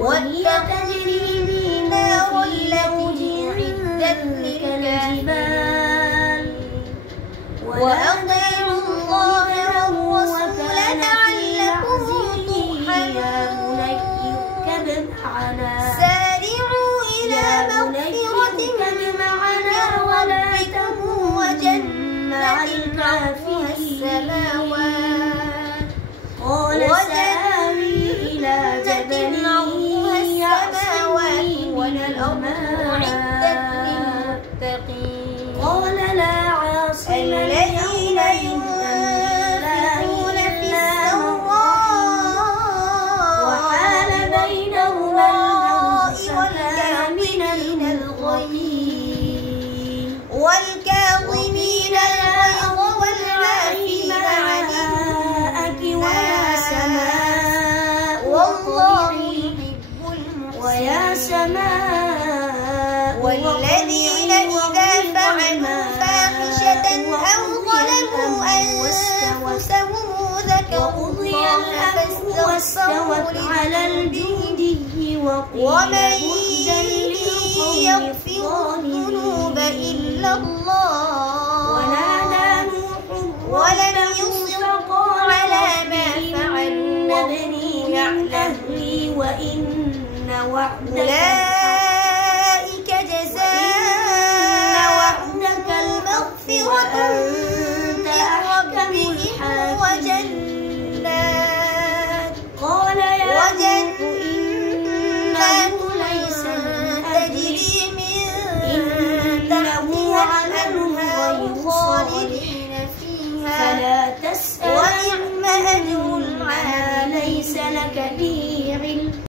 وهي تجري بنا التي أعدت للكافرين وأطيعوا الله والرسول لعلكم ترحمون اركب معنا سارعوا إلى مغفرة معنا ولا تكونوا وجنة عرضها السماوات قال سآوي إلى جبل يعصمني من الماء قال لا عاصم الذين ينادون في السراء وحال بينهما الموت من الغيظ والكاظمين الغيظ والعافين عن الناس ويا سماء والله يحب ويا سماء والذين إذا فعلوا فاحشة أو ظلموا أنفسهم ذكروا الله فاستوت على الجودي ومن يغفر الذنوب إلا الله ولم يصروا على ما فعلوا وهم يعلمون وإن أولئك جزاؤك المغفرة من ربهم وجنات قال يا نوح إنه ليس تجري من تحتها الأنهار خالدين فيها فلا تسأل ونعم أجر العاملين ليس لك به